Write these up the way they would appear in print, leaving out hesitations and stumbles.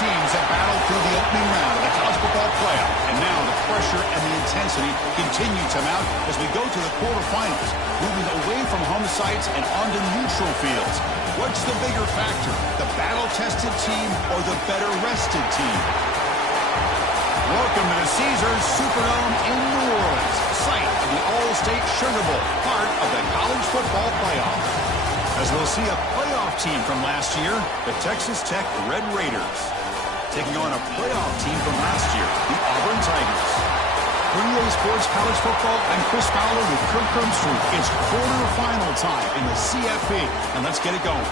teams that battled through the opening round of the college football playoff. And now the pressure and the intensity continue to mount as we go to the quarterfinals, moving away from home sites and onto neutral fields. What's the bigger factor, the battle-tested team or the better-rested team? Welcome to the Caesars Superdome in New Orleans, site of the All-State Sugar Bowl, part of the college football playoff. As we'll see a playoff team from last year, the Texas Tech Red Raiders, taking on a playoff team from last year, the Auburn Tigers. For EA Sports College Football, I'm Chris Fowler with Kirk Crumbstreet. It's quarterfinal time in the CFP, and let's get it going.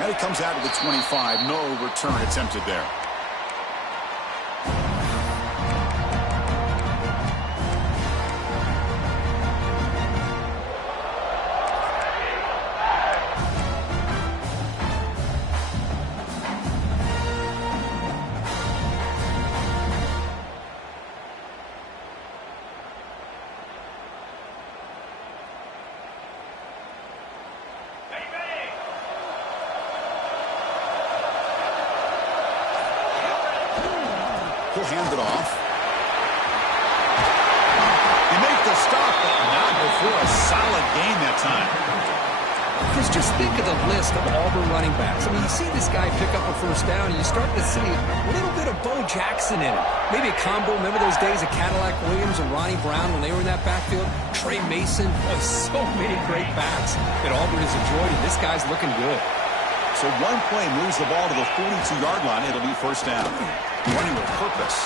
And he comes out of the 25. No return attempted there. He'll hand it off. You make the stop, but not before a solid gain that time. Chris, just think of the list of Auburn running backs. I mean, you see this guy pick up a first down, and you start to see a little bit of Bo Jackson in it. Maybe a combo. Remember those days of Cadillac Williams and Ronnie Brown when they were in that backfield? Trey Mason. Boy, so many great backs that Auburn has enjoyed, and this guy's looking good. So one play moves the ball to the 42-yard line. It'll be first down. Running with purpose.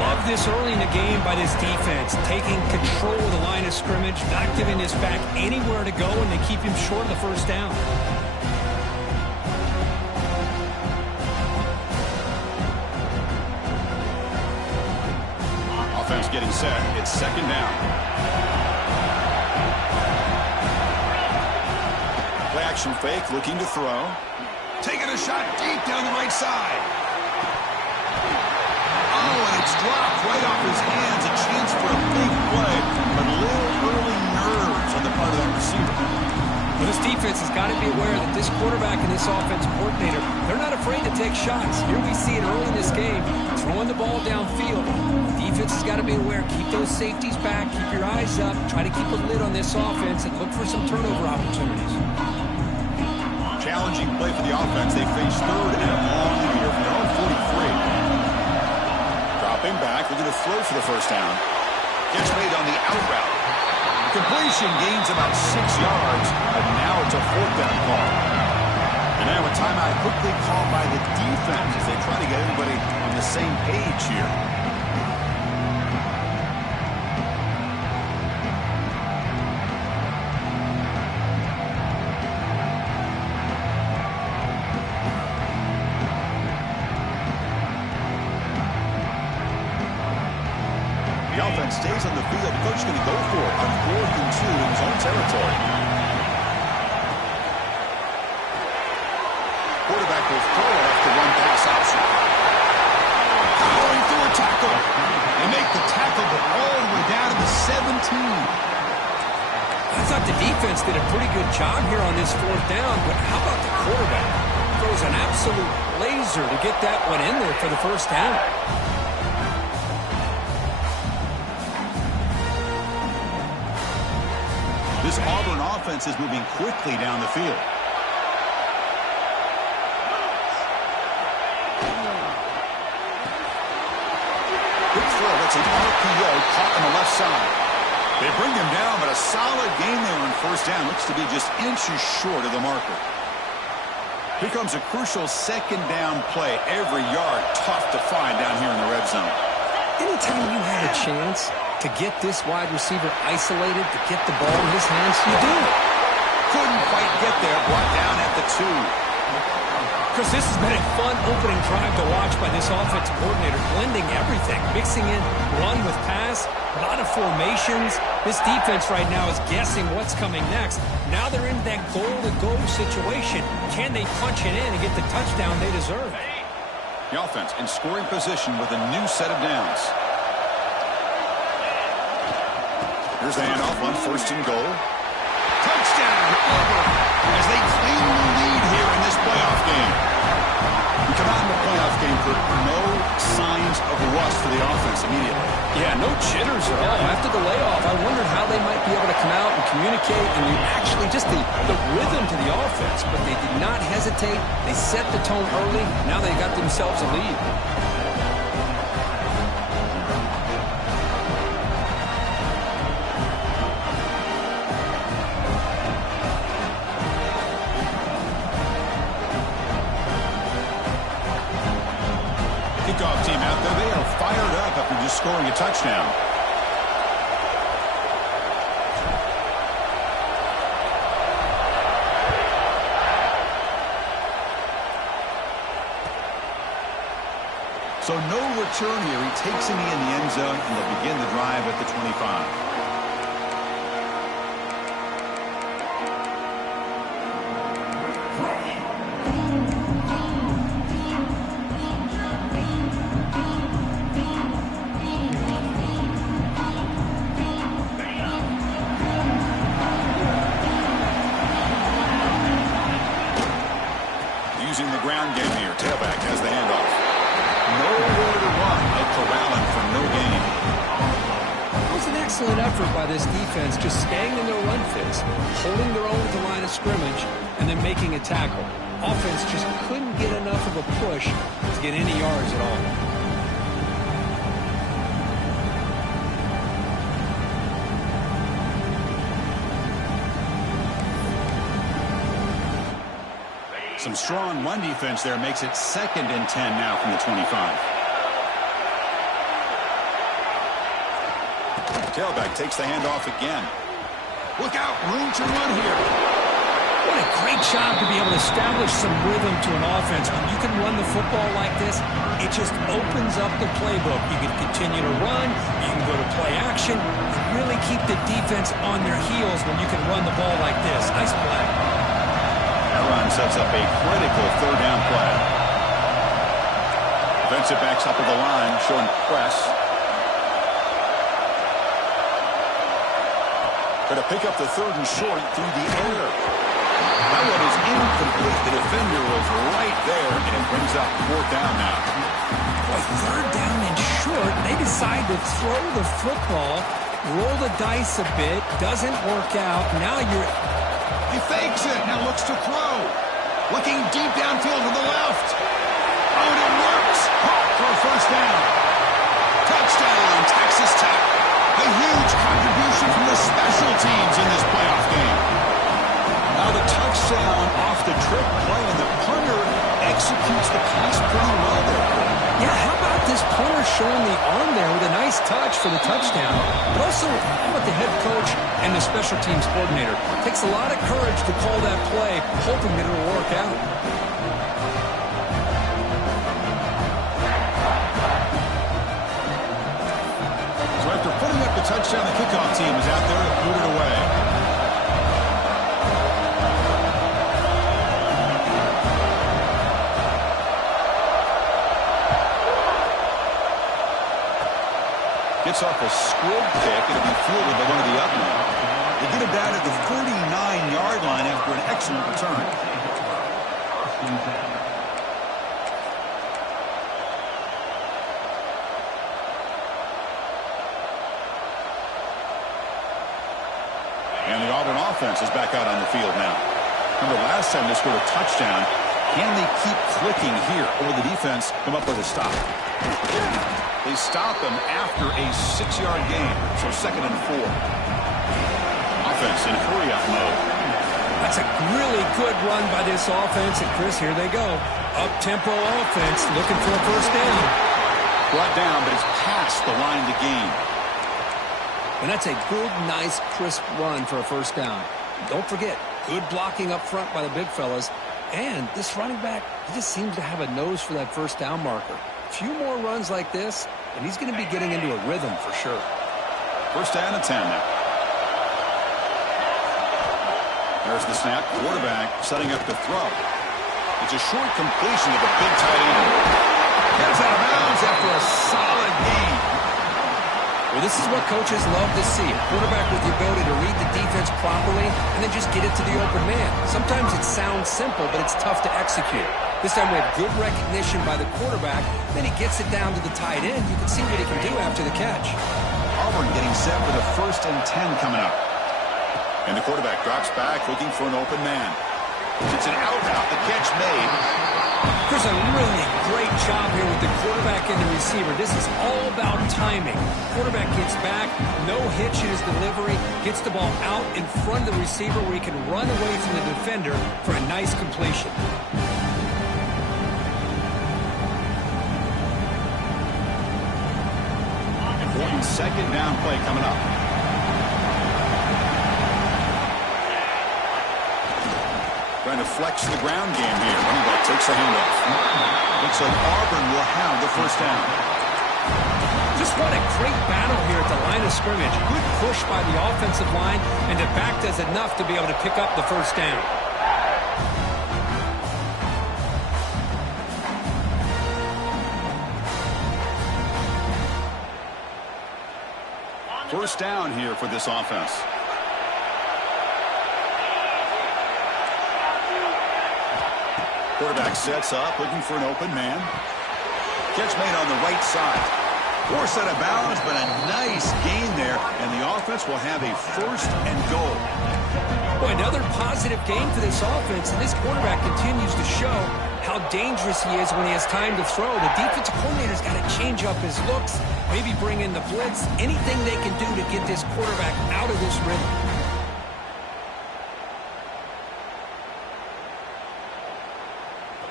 Love this early in the game by this defense. Taking control of the line of scrimmage, not giving this back anywhere to go, and they keep him short of the first down. Offense getting set. It's second down. Play action fake, looking to throw. Taking a shot deep down the right side. Oh, and it's dropped right off his hands. A chance for a big play, but little early nerves on the part of that receiver. Well, this defense has got to be aware that this quarterback and this offensive coordinator, they're not afraid to take shots. Here we see it early in this game, throwing the ball downfield. The defense has got to be aware. Keep those safeties back. Keep your eyes up. Try to keep a lid on this offense and look for some turnover opportunities. Challenging play for the offense. They face third and long here from their own 43. Dropping back, looking to throw for the first down. Gets made on the out route. Completion gains about 6 yards, but now it's a fourth down call. And now a timeout quickly called by the defense as they try to get everybody on the same page here. The offense stays on the field. Coach going to go for it on 4th and 2 in his own territory. Quarterback will throw it off the run-pass option. Going through a tackle. They make the tackle, but all the way down to the 17. I thought the defense did a pretty good job here on this fourth down, but how about the quarterback? Throws an absolute laser to get that one in there for the first down. This Auburn offense is moving quickly down the field. Quick throw. That's an RPO caught on the left side. They bring him down, but a solid gain there on first down. Looks to be just inches short of the marker. Here comes a crucial second down play. Every yard tough to find down here in the red zone. Anytime you have a chance to get this wide receiver isolated, to get the ball in his hands, you do. Couldn't quite get there. Brought down at the 2. Chris, this has been a fun opening drive to watch by this offensive coordinator, blending everything, mixing in run with pass, a lot of formations. This defense right now is guessing what's coming next. Now they're in that goal-to-go situation. Can they punch it in and get the touchdown they deserve? The offense in scoring position with a new set of downs. Here's the handoff on 1st and goal. Touchdown, Auburn, as they claim the lead here in this playoff game. We come out in the playoff game for no signs of rust for the offense immediately. Yeah, no jitters at all. After the layoff, I wondered how they might be able to come out and communicate and actually just the rhythm to the offense. But they did not hesitate. They set the tone early. Now they got themselves a lead. Kickoff team out there. They are fired up after just scoring a touchdown. So no return here. He takes him in the end zone, and they'll begin the drive at the 25. Using the ground game here. Tailback has the handoff. Nowhere to run. They'll corral him for no gain. It was an excellent effort by this defense, just staying in their run fits, holding their own at the line of scrimmage, and then making a tackle. Offense just couldn't get enough of a push to get any yards at all. Some strong run defense there makes it 2nd and 10 now from the 25. Tailback takes the handoff again. Look out, room to run here. What a great job to be able to establish some rhythm to an offense. When you can run the football like this, it just opens up the playbook. You can continue to run, you can go to play action, and really keep the defense on their heels when you can run the ball like this. Nice play. That run sets up a critical 3rd down play. Defensive backs up at the line, showing press. Going to pick up the 3rd and short through the air. That one is incomplete. The defender was right there, and it brings up 4th down now. Boy, 3rd down and short. They decide to throw the football, roll the dice a bit, doesn't work out. Now you're... He fakes it, now looks to throw. Looking deep downfield to the left. Oh, and it works. Caught for a 1st down. Touchdown, Texas Tech. A huge contribution from the special teams in this playoff game. Now the touchdown off the trick play, and the punter executes the pass pretty well there. Yeah, how about this punter showing the arm there with a nice touch for the touchdown? But also, how about the head coach and the special teams coordinator? It takes a lot of courage to call that play, hoping that it'll work out. So after putting up the touchdown, the kickoff team is out there to boot it away. Gets off a squib kick. It'll be fielded by one of the up men. They get it down at the 49-yard line after an excellent return. And the Auburn offense is back out on the field now. Remember last time they scored a touchdown. Can they keep clicking here, or will the defense come up with a stop? They stop them after a 6-yard gain, so 2nd and 4. Offense in hurry-up mode. That's a really good run by this offense, and Chris, here they go. Up-tempo offense, looking for a 1st down. Brought down, but it's past the line to gain. And that's a good, nice, crisp run for a first down. Don't forget, good blocking up front by the big fellas. And this running back, he just seems to have a nose for that first down marker. A few more runs like this, and he's going to be getting into a rhythm for sure. First down and 10 now. There's the snap. Quarterback setting up the throw. It's a short completion to the big tight end. Gets out of bounds after a solid gain. Well, this is what coaches love to see. A quarterback with the ability to read the defense properly and then just get it to the open man. Sometimes it sounds simple, but it's tough to execute. This time we have good recognition by the quarterback. Then he gets it down to the tight end. You can see what he can do after the catch. Auburn getting set for the 1st and 10 coming up. And the quarterback drops back looking for an open man. It's an out route. The catch made. There's a really great job here with the quarterback and the receiver. This is all about timing. Quarterback gets back, no hitch in his delivery, gets the ball out in front of the receiver where he can run away from the defender for a nice completion. Important 2nd down play coming up. Trying to flex the ground game here. Running back takes a handoff. Looks like Auburn will have the first down. Just what a great battle here at the line of scrimmage. Good push by the offensive line, and the back does enough to be able to pick up the first down. First down here for this offense. Quarterback sets up, looking for an open man. Catch made on the right side. Forced out of bounds, but a nice gain there, and the offense will have a 1st and goal. Boy, another positive game for this offense, and this quarterback continues to show how dangerous he is when he has time to throw. The defensive coordinator's got to change up his looks, maybe bring in the blitz, anything they can do to get this quarterback out of this rhythm.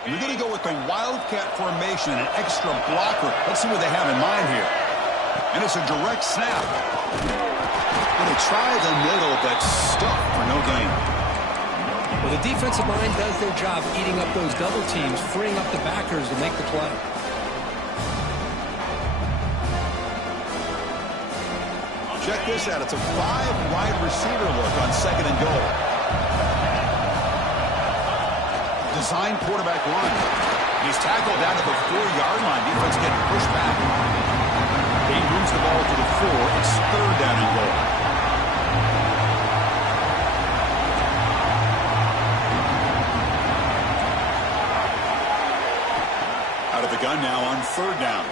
You're going to go with the Wildcat formation and an extra blocker. Let's see what they have in mind here. And it's a direct snap. Going to try the middle, but stuck for no gain. Well, the defensive line does their job eating up those double teams, freeing up the backers to make the play. Check this out. It's a 5-wide receiver look on 2nd and goal. Design quarterback run. He's tackled down to the 4-yard line. Defense getting pushed back. He moves the ball to the 4. It's 3rd down and goal. Out of the gun now on 3rd down.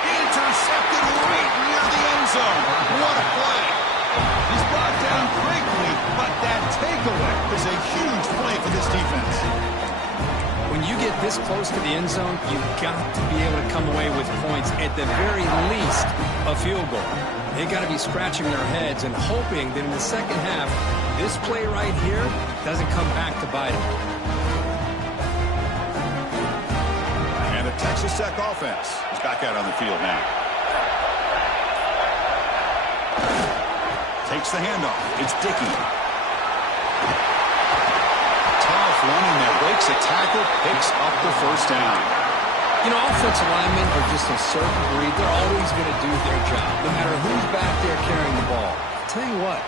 Intercepted right near the end zone. What a play. He's brought down quickly, but that takeaway is a huge play for this defense. When you get this close to the end zone, you've got to be able to come away with points, at the very least, a field goal. They've got to be scratching their heads and hoping that in the second half, this play right here doesn't come back to bite them. And the Texas Tech offense is back out on the field now. Takes the handoff. It's Dickey. Tough running that breaks a tackle, picks up the first down. You know, offensive linemen are just a certain breed. They're always going to do their job, no matter who's back there carrying the ball. I'll tell you what,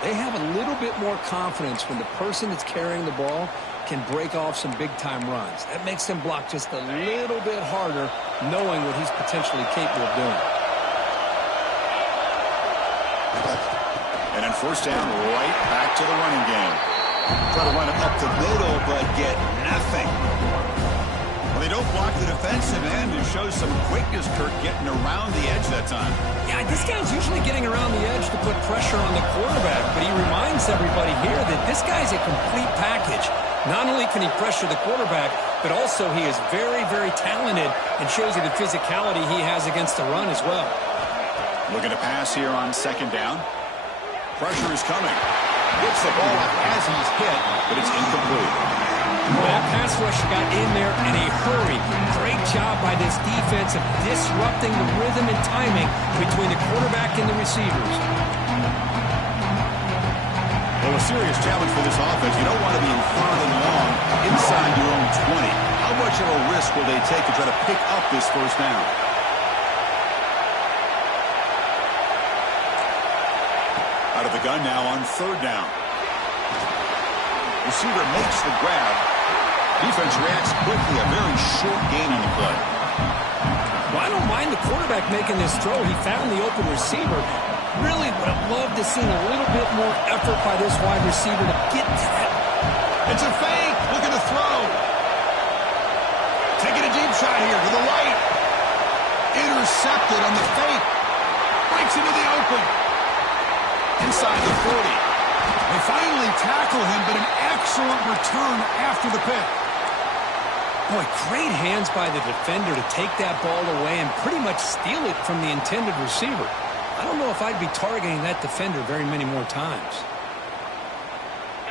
they have a little bit more confidence when the person that's carrying the ball can break off some big-time runs. That makes them block just a little bit harder, knowing what he's potentially capable of doing. And then first down, right back to the running game. Try to run it up the middle, but get nothing. Well, they don't block the defensive end. It shows some quickness, Kirk, getting around the edge that time. Yeah, this guy's usually getting around the edge to put pressure on the quarterback, but he reminds everybody here that this guy's a complete package. Not only can he pressure the quarterback, but also he is very, very talented and shows you the physicality he has against the run as well. Looking to pass here on 2nd down. Pressure is coming. Gets the ball up as he's hit, but it's incomplete. Well, that pass rush got in there in a hurry. Great job by this defense of disrupting the rhythm and timing between the quarterback and the receivers. Well, a serious challenge for this offense. You don't want to be in third and long inside your own 20. How much of a risk will they take to try to pick up this first down? Out of the gun now on third down. Receiver makes the grab. Defense reacts quickly. A very short gain on the play. Well, I don't mind the quarterback making this throw. He found the open receiver. Really would have loved to see a little bit more effort by this wide receiver to get to that. It's a fake. Looking to throw. Taking a deep shot here to the right. Intercepted on the fake. Breaks into the open. Inside the 40. They finally tackle him, but an excellent return after the pick. Boy, great hands by the defender to take that ball away and pretty much steal it from the intended receiver. I don't know if I'd be targeting that defender very many more times.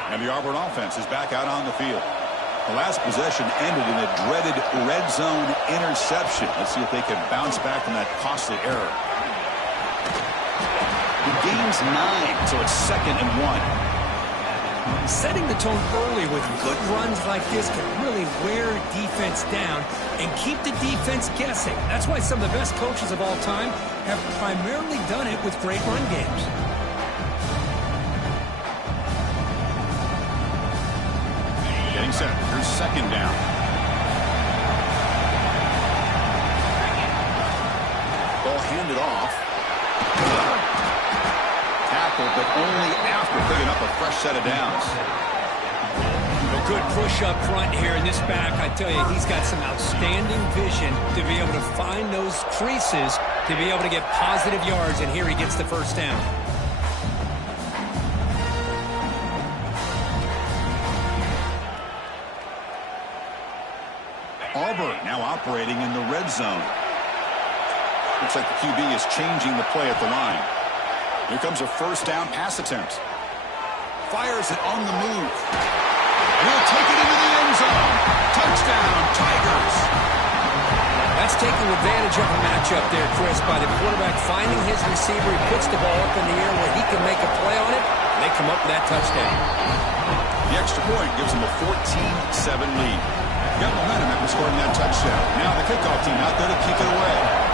And the Auburn offense is back out on the field. The last possession ended in a dreaded red zone interception. Let's see if they can bounce back from that costly error. He gains 9, so it's 2nd and 1. Setting the tone early with good runs like this can really wear defense down and keep the defense guessing. That's why some of the best coaches of all time have primarily done it with great run games. Getting set. Here's 2nd down. Ball handed off. But only after picking up a fresh set of downs. A good push up front here in this back. I tell you, he's got some outstanding vision to be able to find those creases to be able to get positive yards, and here he gets the first down. Auburn now operating in the red zone. Looks like the QB is changing the play at the line. Here comes a first down pass attempt. Fires it on the move. And he'll take it into the end zone. Touchdown, Tigers. That's taking advantage of a matchup there, Chris, by the quarterback finding his receiver. He puts the ball up in the air where he can make a play on it, and they come up with that touchdown. The extra point gives them a 14-7 lead. Got momentum after scoring that touchdown. Now the kickoff team out there to kick it away.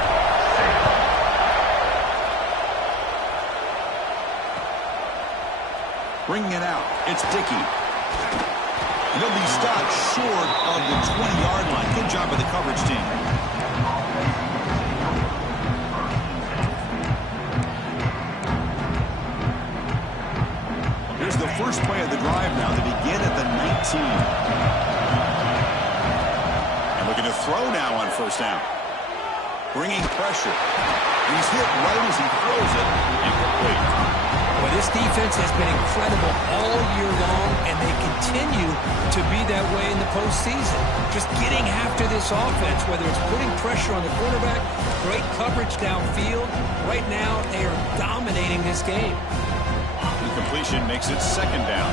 Bringing it out, it's Dickey. And he'll be stopped short of the 20-yard line. Good job by the coverage team. Here's the first play of the drive now. They begin at the 19. And looking to throw now on first down. Bringing pressure. He's hit right as he throws it. Incomplete. Well, this defense has been incredible all year long, and they continue to be that way in the postseason. Just getting after this offense, whether it's putting pressure on the quarterback, great coverage downfield. Right now, they are dominating this game. The completion makes it 2nd down.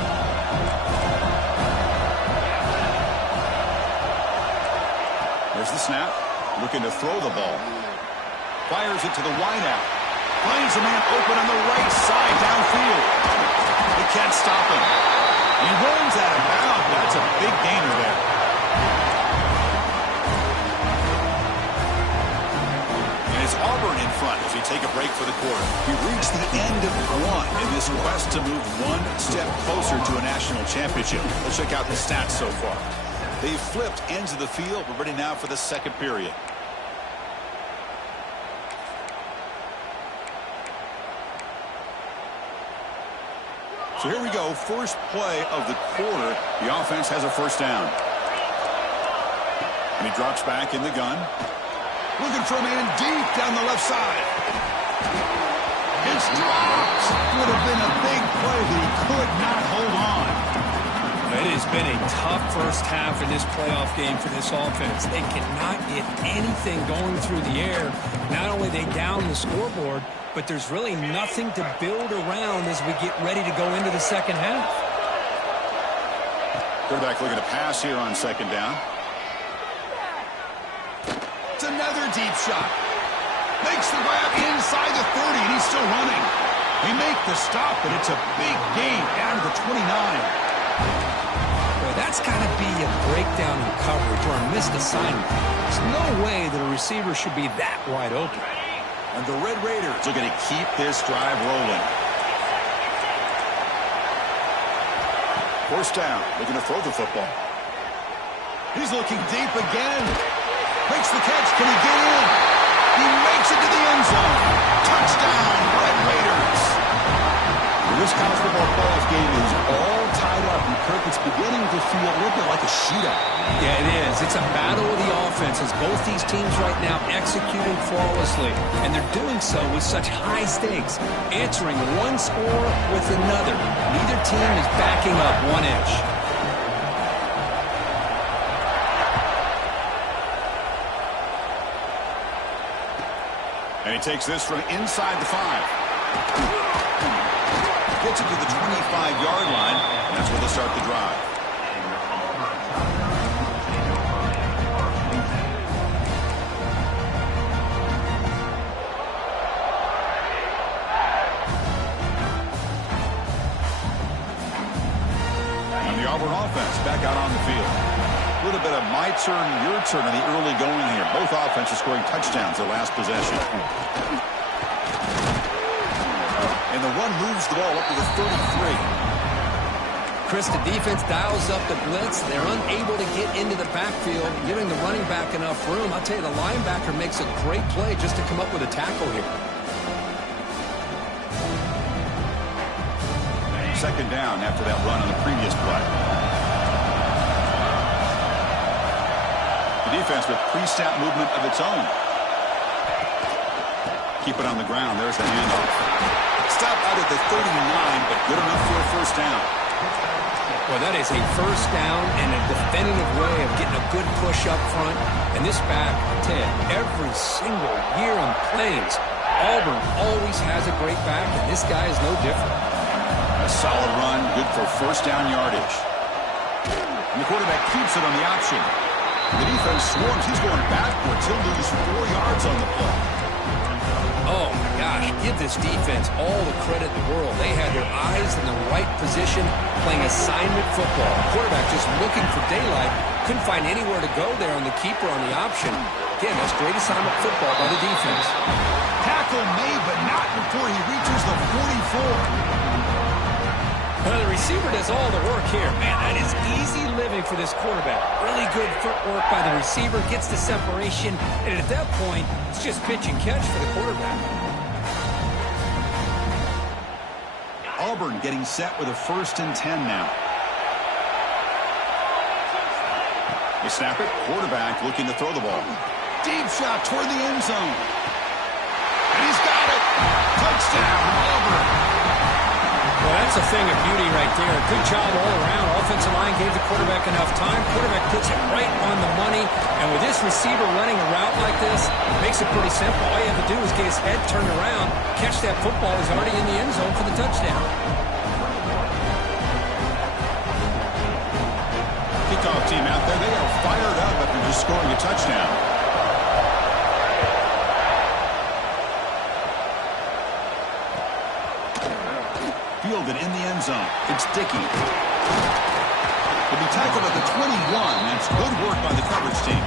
There's the snap. Looking to throw the ball. Fires it to the wideout. Finds a man open on the right side downfield. They can't stop him. He runs out of bounds. That's a big gainer there. And it's Auburn in front as we take a break for the quarter. We reach the end of 1 in this quest to move 1 step closer to a national championship. Let's check out the stats so far. They've flipped ends of the field. We're ready now for the 2nd period. So here we go, first play of the quarter. The offense has a first down. And he drops back in the gun. Looking for a man deep down the left side. It's dropped. Would have been a big play, but he could not hold on. It has been a tough first half in this playoff game for this offense. They cannot get anything going through the air. Not only they down the scoreboard, but there's really nothing to build around as we get ready to go into the second half. Quarterback looking to pass here on second down. It's another deep shot. Makes the grab inside the 30, and he's still running. They make the stop, but it's a big gain down to the 29. Boy, that's got to be a breakdown in coverage or a missed assignment. There's no way that a receiver should be that wide open. And the Red Raiders are going to keep this drive rolling. First down, looking to throw the football. He's looking deep again. Makes the catch. Can he get in? He makes it to the end zone. Touchdown, Red Raiders. This college football playoff game is all tied up, and Kirk, it's beginning to feel a little bit like a shootout. Yeah, it is. It's a battle of the offenses. Both these teams right now executing flawlessly, and they're doing so with such high stakes, answering one score with another. Neither team is backing up 1 inch. And he takes this from inside the 5. Gets it to the 25-yard line, and that's where they'll start the drive. And the Auburn offense back out on the field. A little bit of my turn, your turn in the early going here. Both offenses scoring touchdowns their last possession. And the run moves the ball up to the 33. Chris, the defense dials up the blitz. They're unable to get into the backfield, giving the running back enough room. I'll tell you, the linebacker makes a great play just to come up with a tackle here. Second down after that run on the previous play. The defense with pre-snap movement of its own. Keep it on the ground. There's the handoff. Stop out at the 39, but good enough for a first down. Well, that is a first down and a definitive way of getting a good push up front. And this back, I tell you, every single year on planes, Auburn always has a great back, and this guy is no different. A solid run, good for first down yardage. And the quarterback keeps it on the option. The defense swarms. He's going backwards. He'll lose 4 yards on the play. Oh, my gosh, give this defense all the credit in the world. They had their eyes in the right position, playing assignment football. Quarterback just looking for daylight. Couldn't find anywhere to go there on the keeper on the option. Again, that's great assignment football by the defense. Tackle made, but not before he reaches the 44. Well, the receiver does all the work here. Man, that is easy living for this quarterback. Really good footwork by the receiver, gets the separation, and at that point, it's just pitch and catch for the quarterback. Auburn getting set with a 1st and 10 now. They snap it. Quarterback looking to throw the ball. Deep shot toward the end zone. And he's got it. Touchdown, Auburn. Well, that's a thing of beauty right there. Good job all around. Offensive line gave the quarterback enough time. Quarterback puts it right on the money. And with this receiver running a route like this, it makes it pretty simple. All you have to do is get his head turned around, catch that football. He's already in the end zone for the touchdown. Kickoff team out there, they are fired up after just scoring a touchdown. Fielded in the end zone. It's Dickey. He'll be tackled at the 21. That's good work by the coverage team.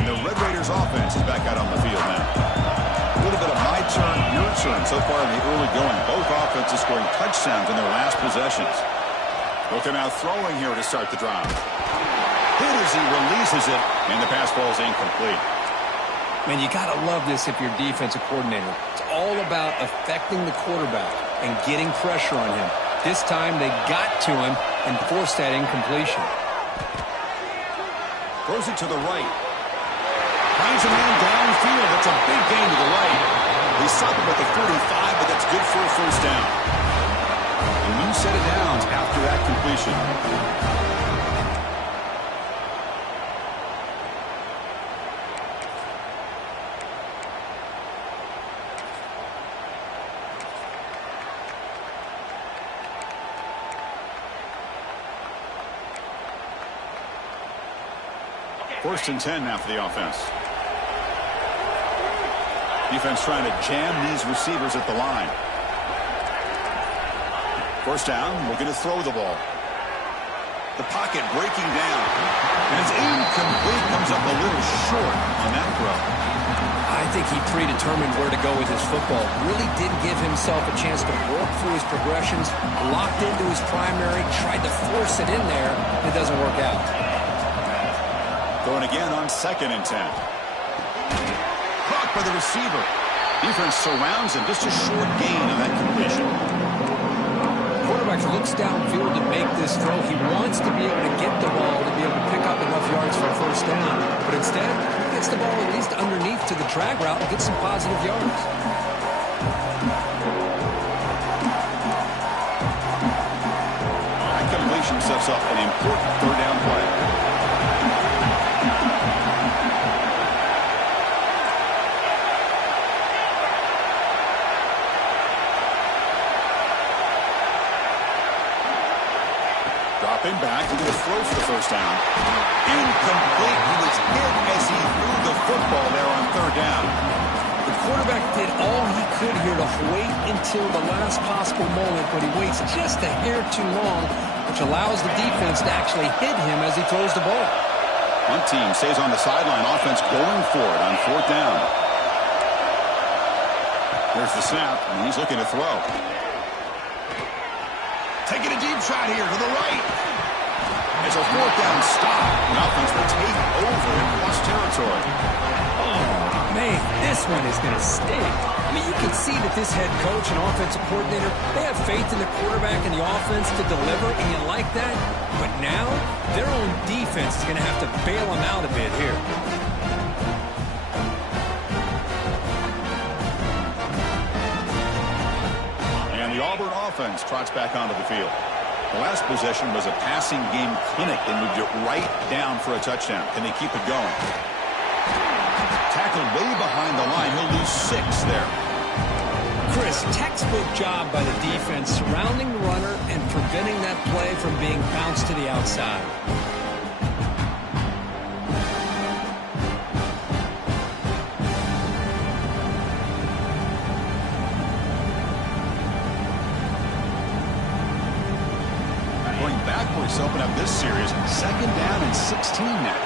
And the Red Raiders offense is back out on the field now. A little bit of my turn, your turn so far in the early going. Both offenses scoring touchdowns in their last possessions. They'll come out throwing here to start the drive. Hit as he releases it, and the pass ball is incomplete. Man, you got to love this if you're defensive coordinator. It's all about affecting the quarterback and getting pressure on him. This time they got to him and forced that incompletion. Throws it to the right. Finds a man downfield. That's a big gain to the right. He stopped him at the 45, but that's good for a first down. A new set of downs after that completion. First and 10 now for the offense. Defense trying to jam these receivers at the line. First down, looking to throw the ball. The pocket breaking down. And it's incomplete, comes up a little short on that throw. I think he predetermined where to go with his football. Really didn't give himself a chance to work through his progressions. Locked into his primary, tried to force it in there. It doesn't work out. Going again on 2nd and 10. Caught by the receiver. Defense surrounds him. Just a short gain on that completion. Quarterback looks downfield to make this throw. He wants to be able to get the ball to be able to pick up enough yards for a first down. But instead, he gets the ball at least underneath to the drag route and gets some positive yards. That completion sets up an important third down play. Dropping back, he's going to throw for the first down. Incomplete. He was hit as he threw the football there on third down. The quarterback did all he could here to wait until the last possible moment, but he waits just a hair too long, which allows the defense to actually hit him as he throws the ball. One team stays on the sideline. Offense going for it on fourth down. There's the snap, and he's looking to throw. Taking a deep shot here to the right. It's a fourth down stop. The offense will take over in plus territory. Oh, man, this one is going to sting. I mean, you can see that this head coach and offensive coordinator, they have faith in the quarterback and the offense to deliver, and you like that. But now, their own defense is going to have to bail them out a bit here. The Auburn offense trots back onto the field. The last possession was a passing game clinic. They moved it right down for a touchdown. Can they keep it going? Tackled way behind the line. He'll lose 6 there. Chris, textbook job by the defense surrounding the runner and preventing that play from being bounced to the outside. Open up this series. 2nd down and 16 now.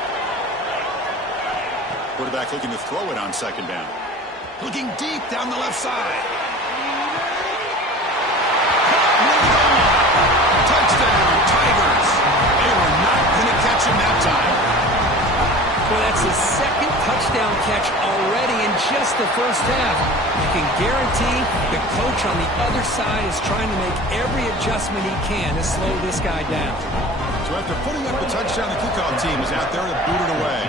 Quarterback looking to throw it on 2nd down. Looking deep down the left side. Touchdown, Tigers. They were not going to catch him that time. Well, that's his 2nd touchdown catch already in just the first half. You can guarantee the coach on the other side is trying to make every adjustment he can to slow this guy down. So after putting up a touchdown, the kickoff team is out there to boot it away.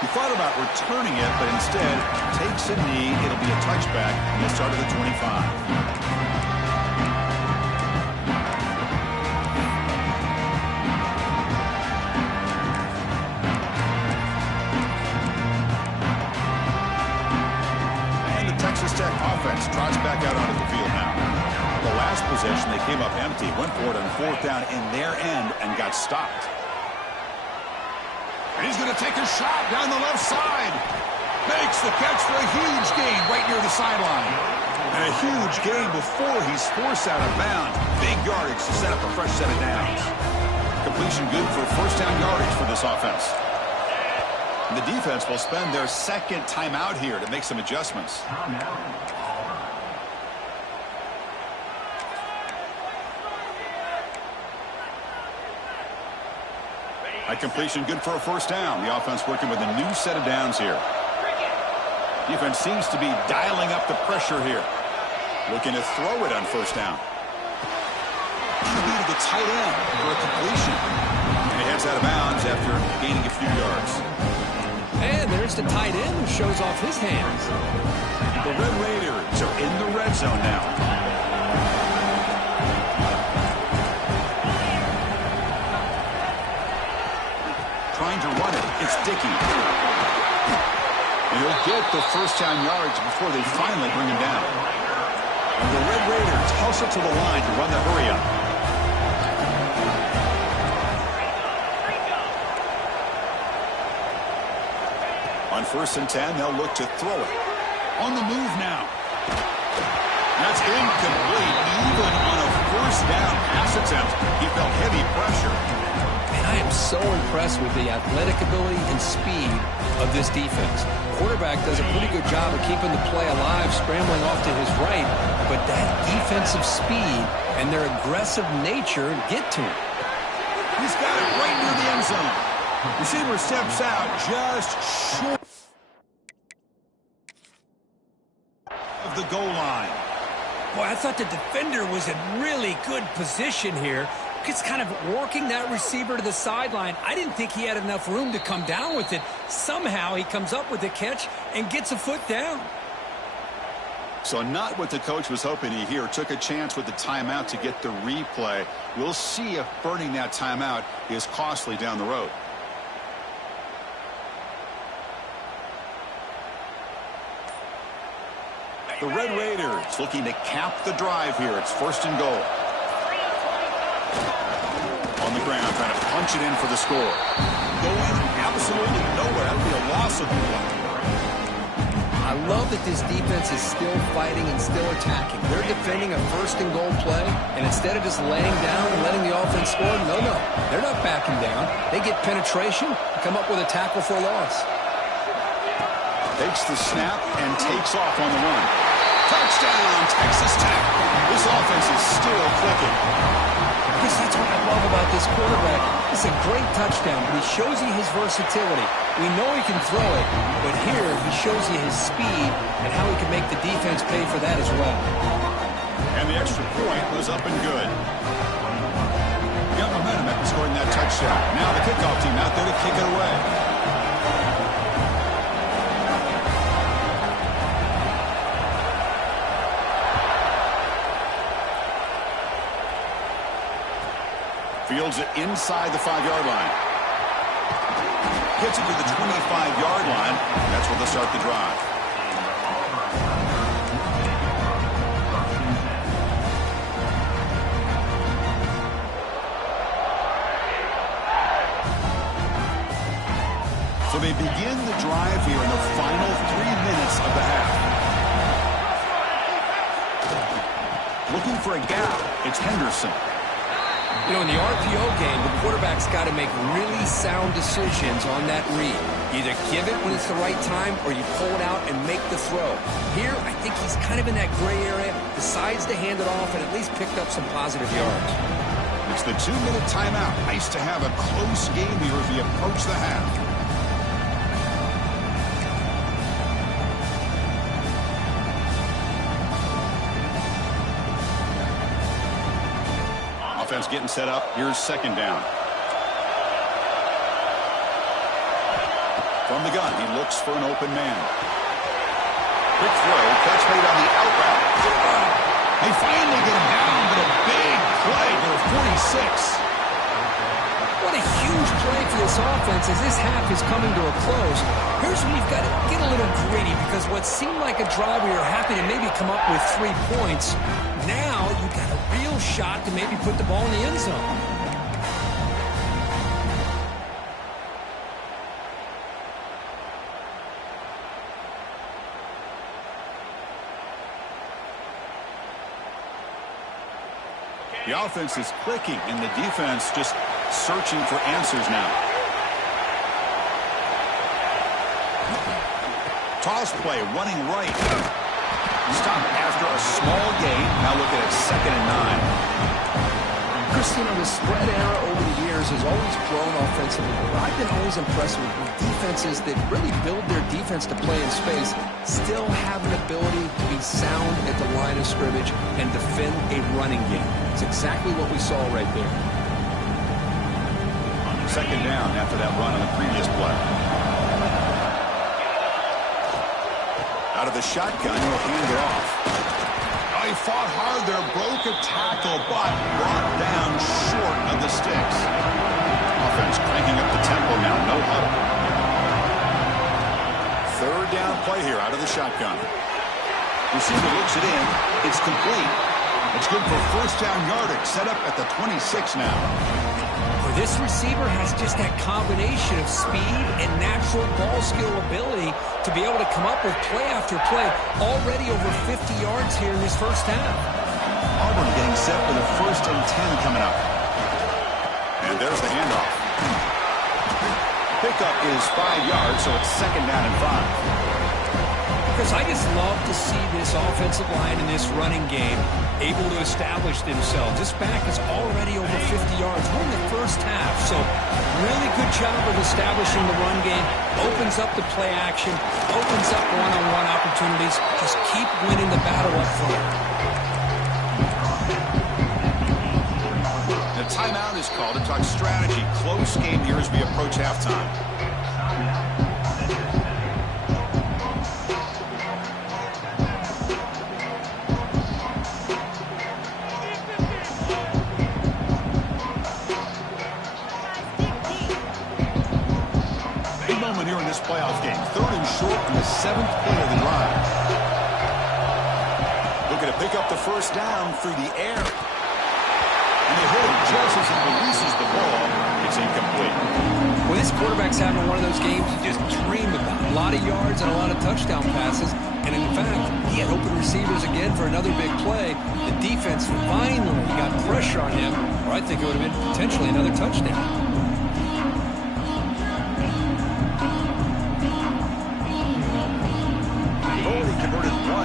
He thought about returning it, but instead takes a knee. It'll be a touchback, and he'll start at the 25. Offense trots back out onto the field now. The last possession, they came up empty, went for it on fourth down in their end and got stopped. And he's going to take a shot down the left side. Makes the catch for a huge gain right near the sideline. And a huge gain before he's forced out of bounds. Big yardage to set up a fresh set of downs. Completion good for first down yardage for this offense. And the defense will spend their 2nd timeout here to make some adjustments. At completion, good for a first down. The offense working with a new set of downs here. Defense seems to be dialing up the pressure here. Looking to throw it on first down. Should be to the tight end for a completion. And he heads out of bounds after gaining a few yards. And there's the tight end who shows off his hands. The Red Raiders are in the red zone now. Trying to run it. It's Dickey. And he'll get the first down yards before they finally bring him down. And the Red Raiders hustle to the line to run the hurry up. first and 10. They'll look to throw it. On the move now. That's incomplete. Even on a first down pass attempt, he felt heavy pressure. And I am so impressed with the athletic ability and speed of this defense. Quarterback does a pretty good job of keeping the play alive, scrambling off to his right, but that defensive speed and their aggressive nature get to him. He's got it right near the end zone. Receiver steps out just short of the goal line. Boy, I thought the defender was in really good position here. Just kind of working that receiver to the sideline. I didn't think he had enough room to come down with it. Somehow he comes up with the catch and gets a foot down. So not what the coach was hoping to hear. Took a chance with the timeout to get the replay. We'll see if burning that timeout is costly down the road. The Red Raiders looking to cap the drive here. It's first and goal. On the ground, trying to punch it in for the score. Going absolutely nowhere. That'd be a loss of the play. I love that this defense is still fighting and still attacking. They're defending a first and goal play, and instead of just laying down and letting the offense score, no. They're not backing down. They get penetration and come up with a tackle for a loss. Takes the snap and takes off on the run. Touchdown, Texas Tech. This offense is still clicking. Chris, that's what I love about this quarterback. It's a great touchdown, but he shows you his versatility. We know he can throw it, but here he shows you his speed and how he can make the defense pay for that as well. And the extra point was up and good. Got momentum after scoring that touchdown. Now the kickoff team out there to kick it away. Fields it inside the 5-yard line. Gets it to the 25-yard line. That's where they'll start the drive. So they begin the drive here in the final 3 minutes of the half. Looking for a gap. It's Henderson. You know, in the RPO game, the quarterback's got to make really sound decisions on that read. Either give it when it's the right time or you pull it out and make the throw. Here, I think he's kind of in that gray area, decides to hand it off and at least picked up some positive yards. It's the 2-minute timeout. Nice to have a close game here as we approach the half. Offense getting set up. Here's second down. From the gun, he looks for an open man. Quick throw. Catch made on the out route. They finally get him down, but a big play for 46. What a huge play for this offense as this half is coming to a close. Here's where you've got to get a little gritty because what seemed like a drive where you're happy to maybe come up with 3 points, now you've got a real shot to maybe put the ball in the end zone. The offense is clicking, and the defense just searching for answers now. Toss play, running right. Stopped after a small gain. Now look at it, 2nd and 9. Christine, the spread era over the years has always grown offensively, but I've been always impressed with defenses that really build their defense to play in space, still have an ability to be sound at the line of scrimmage and defend a running game. It's exactly what we saw right there. Second down after that run on the previous play. Out of the shotgun, he'll hand it off. Oh, he fought hard there, broke a tackle, but brought down short of the sticks. Offense cranking up the tempo now, no huddle. Third down play here out of the shotgun. Receiver looks it in. It's complete. It's good for first down yardage, set up at the 26 now. Well, this receiver has just that combination of speed and natural ball skill ability to be able to come up with play after play, already over 50 yards here in this first half. Auburn getting set with a 1st and 10 coming up. And there's the handoff. Pickup is 5 yards, so it's 2nd down and 5. Because I just love to see this offensive line in this running game able to establish themselves. This back is already over 50 yards. We're in the first half, so really good job of establishing the run game. Opens up the play action, opens up one-on-one opportunities. Just keep winning the battle up front. The timeout is called to talk strategy. Close game here as we approach halftime. Here in this playoff game. 3rd and short on the 7th play of the drive. Looking to pick up the first down through the air. And they hit it just as it releases the ball. It's incomplete. Well, this quarterback's having one of those games you just dream about. A lot of yards and a lot of touchdown passes. And in fact, he had open receivers again for another big play. The defense finally got pressure on him, or I think it would have been potentially another touchdown.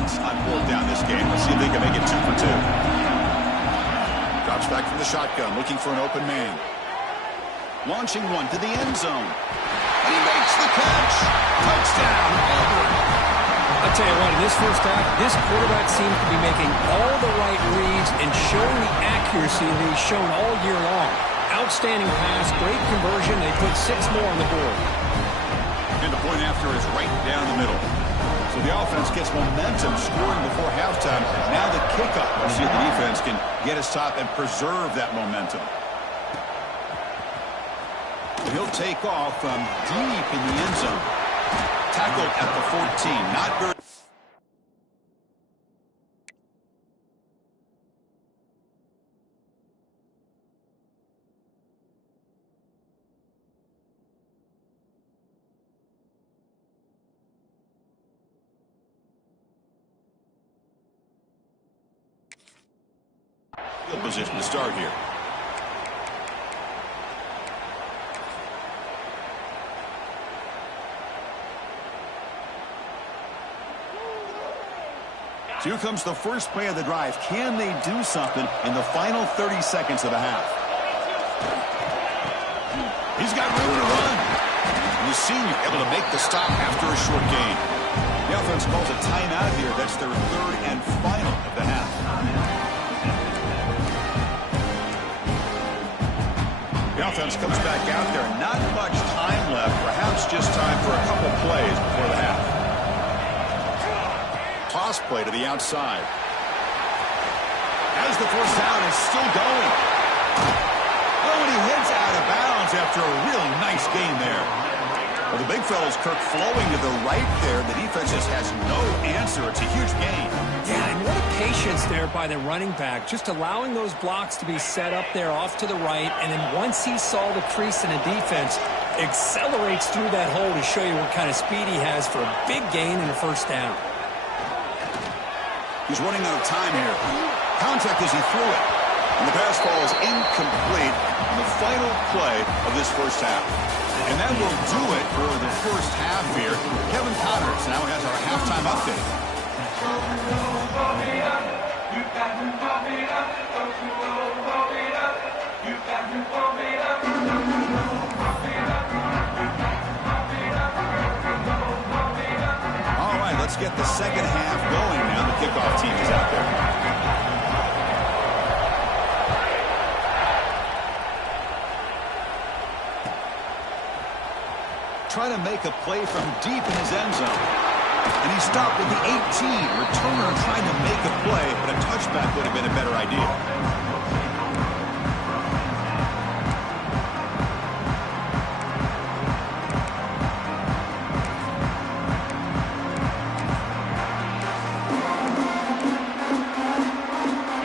On 4th down this game. Let's see if they can make it 2 for 2. Drops back from the shotgun, looking for an open man. Launching one to the end zone. And he makes the catch. Touchdown, Auburn. I'll tell you what, in this first half, this quarterback seems to be making all the right reads and showing the accuracy that he's shown all year long. Outstanding pass, great conversion. They put 6 more on the board. And the point after is right down the middle. So the offense gets momentum, scoring before halftime. Now the kickoff. We'll see if the defense can get his top and preserve that momentum. He'll take off from deep in the end zone. Tackled at the 14. Not very. Field position to start here. So here comes the first play of the drive. Can they do something in the final 30 seconds of the half? He's got room to run. And the senior able to make the stop after a short gain. The offense calls a timeout here. That's their 3rd and final of the half. The offense comes back out there. Not much time left. Perhaps just time for a couple plays before the half. Toss play to the outside. As the first down is still going. Oh, and he hits out of bounds after a really nice gain there. Well, the big fella's Kirk flowing to the right there. The defense just has no answer. It's a huge gain. Yeah, and what a patience there by the running back. Just allowing those blocks to be set up there off to the right. And then once he saw the crease in the defense, accelerates through that hole to show you what kind of speed he has for a big gain in a first down. He's running out of time here. Contact as he threw it. And the pass ball is incomplete on the final play of this first half. And that will do it for the first half here. Kevin Connors now has our halftime update. All right, let's get the second half going now. The kickoff team is out there. Trying to make a play from deep in his end zone. And he stopped with the 18. Returner trying to make a play, but a touchback would have been a better idea.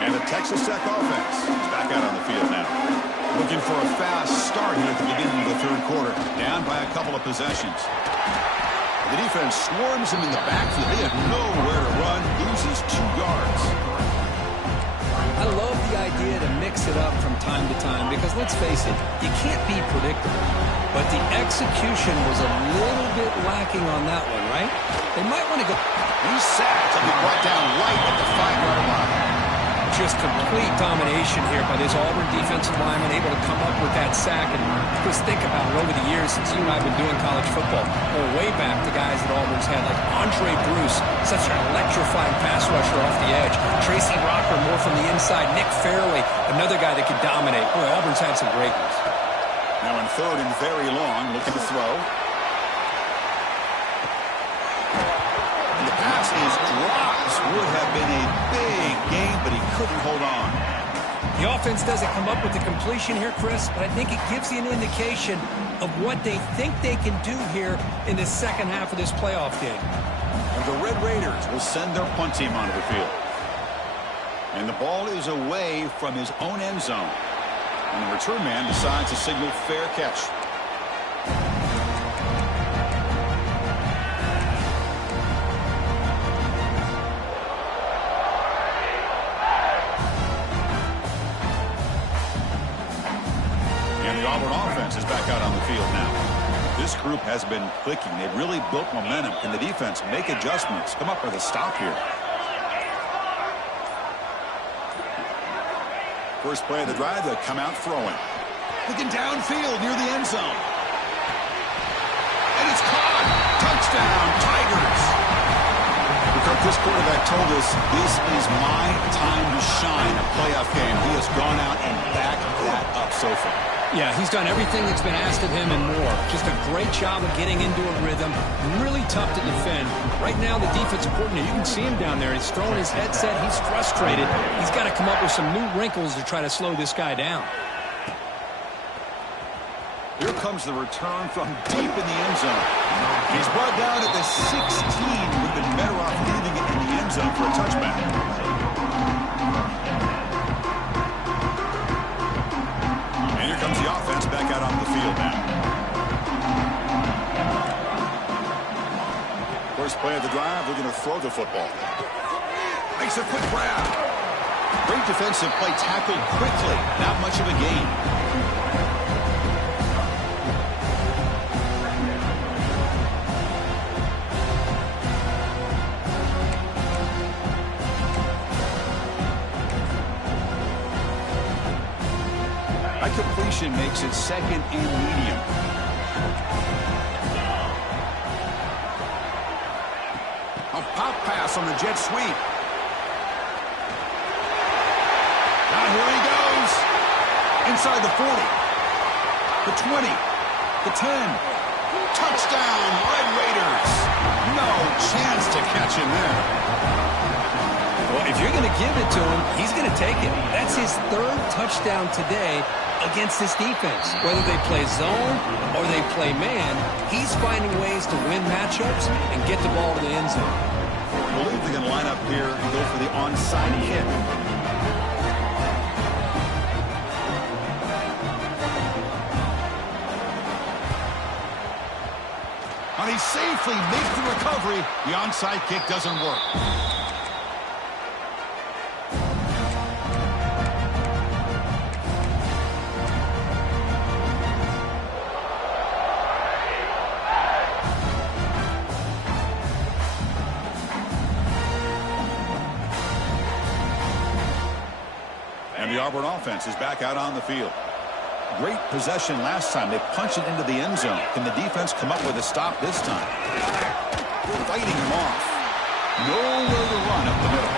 And the offense is back out on the field now. Looking for a fast start here at the beginning of the third quarter. Down by a couple of possessions. The defense swarms him in the backfield. They have nowhere to run. Loses 2 yards. I love the idea to mix it up from time to time because, let's face it, you can't be predictable. But the execution was a little bit lacking on that one, right? They might want to go. He's sacked and be brought down right at the 5-yard line. Just complete domination here by this Auburn defensive lineman, able to come up with that sack. And just think about it, over the years since you and I have been doing college football, or way back to guys that Auburn's had, like Andre Bruce, such an electrifying pass rusher off the edge. Tracy Rocker, more from the inside. Nick Fairley, another guy that could dominate. Boy, Auburn's had some great ones. Now in third and very long, looking to throw. And the pass is dropped. Would have been a big game, but he couldn't hold on. The offense doesn't come up with the completion here, Chris, but I think it gives you an indication of what they think they can do here in the second half of this playoff game. And the Red Raiders will send their punt team onto the field. And the ball is away from his own end zone. And the return man decides to signal fair catch. The Auburn offense is back out on the field now. This group has been clicking. They've really built momentum. Can the defense make adjustments? Come up with a stop here. First play of the drive, they come out throwing. Looking downfield near the end zone. And it's caught. Touchdown, Tigers. This quarterback told us this is my time to shine, a playoff game. He has gone out and backed that up so far. Yeah, he's done everything that's been asked of him and more. Just a great job of getting into a rhythm. Really tough to defend. Right now, the defensive coordinator, you can see him down there. He's throwing his headset. He's frustrated. He's got to come up with some new wrinkles to try to slow this guy down. Here comes the return from deep in the end zone. He's brought down at the 16. We've been better off leaving it in the end zone for a touchback. And here comes the offense back out on the field now. First play of the drive, we're going to throw the football. Makes a quick grab. Great defensive play, tackled quickly. Not much of a gain. Completion makes it second and medium. A pop pass on the jet sweep. Now here he goes. Inside the 40. The 20. The 10. Touchdown, Red Raiders. No chance to catch him there. Well, if you're going to give it to him, he's going to take it. That's his third touchdown today against this defense. Whether they play zone or they play man, he's finding ways to win matchups and get the ball to the end zone. I believe they're going to line up here and go for the onside kick. And he safely makes the recovery. The onside kick doesn't work. And the Auburn offense is back out on the field. Great possession last time. They punched it into the end zone. Can the defense come up with a stop this time? Fighting him off. Nowhere to run up the middle.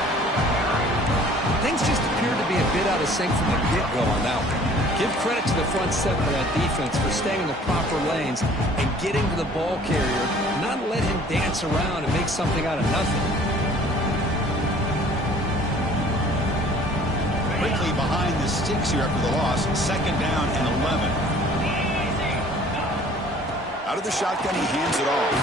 Things just appeared to be a bit out of sync from the get-go on that one. Give credit to the front seven of that defense for staying in the proper lanes and getting to the ball carrier, not let him dance around and make something out of nothing. Quickly behind the sticks here after the loss. Second down and 11. Out of the shotgun, he hands it off.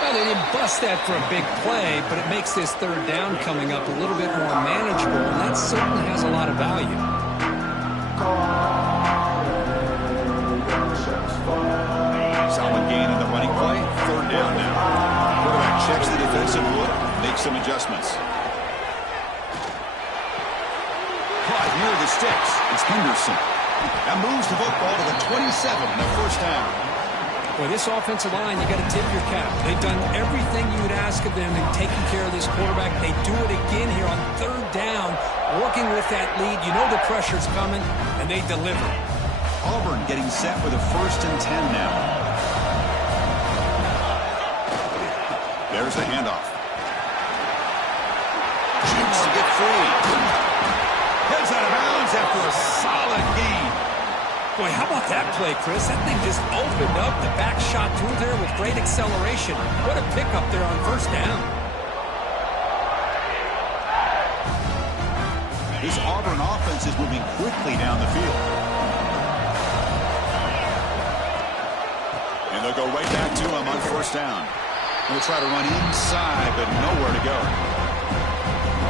Well, they didn't bust that for a big play, but it makes this third down coming up a little bit more manageable, and that certainly has a lot of value. Solid gain in the running play. Third down now. Quarterback checks the defensive look, makes some adjustments. Caught near the sticks. It's Henderson. That moves the football to the 27 and a first down. Boy, this offensive line, you got to tip your cap. They've done everything you would ask of them in taking care of this quarterback. They do it again here on third down, working with that lead. You know the pressure's coming, and they deliver. Auburn getting set for the 1st and 10 now. There's the handoff. Shoots to get free. Heads out of bounds after a solid gain. Boy, how about that play, Chris? That thing just opened up. The back shot through there with great acceleration. What a pickup there on first down. This Auburn offense is moving quickly down the field. And they'll go right back to him on first down. They'll try to run inside, but nowhere to go.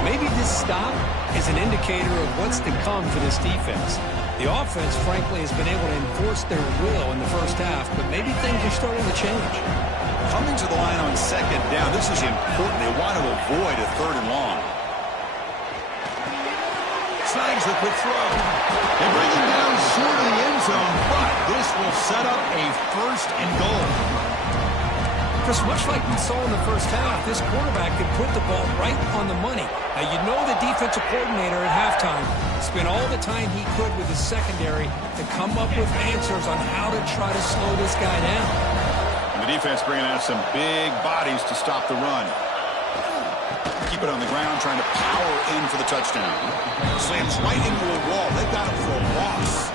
Maybe this stop is an indicator of what's to come for this defense. The offense, frankly, has been able to enforce their will in the first half, but maybe things are starting to change. Coming to the line on second down, this is important. They want to avoid a third and long. Snags the quick throw. They bring him down short of the end zone, but this will set up a first and goal. Because much like we saw in the first half, this quarterback could put the ball right on the money. Now, you know the defensive coordinator at halftime spent all the time he could with his secondary to come up with answers on how to try to slow this guy down. And the defense bringing out some big bodies to stop the run. Keep it on the ground, trying to power in for the touchdown. Slams right into a wall. They got him for a loss.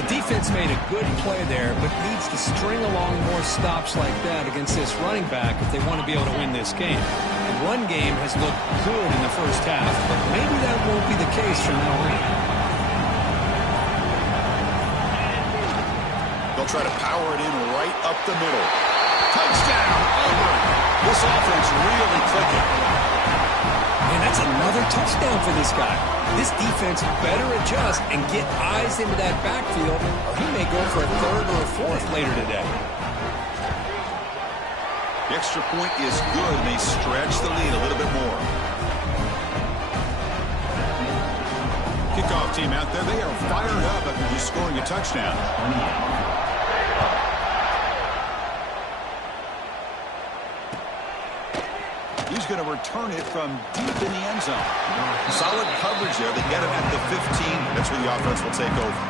The defense made a good play there, but needs to string along more stops like that against this running back if they want to be able to win this game. The run game has looked good in the first half, but maybe that won't be the case from now on. They'll try to power it in right up the middle. Touchdown, Auburn. This offense really clicking. And that's another touchdown for this guy. This defense better adjust and get eyes into that backfield, or he may go for a third or a fourth later today. The extra point is good, and they stretch the lead a little bit more. Kickoff team out there, they are fired up after just scoring a touchdown. He's going to return it from deep in the end zone. Solid coverage there. They get him at the 15. That's where the offense will take over.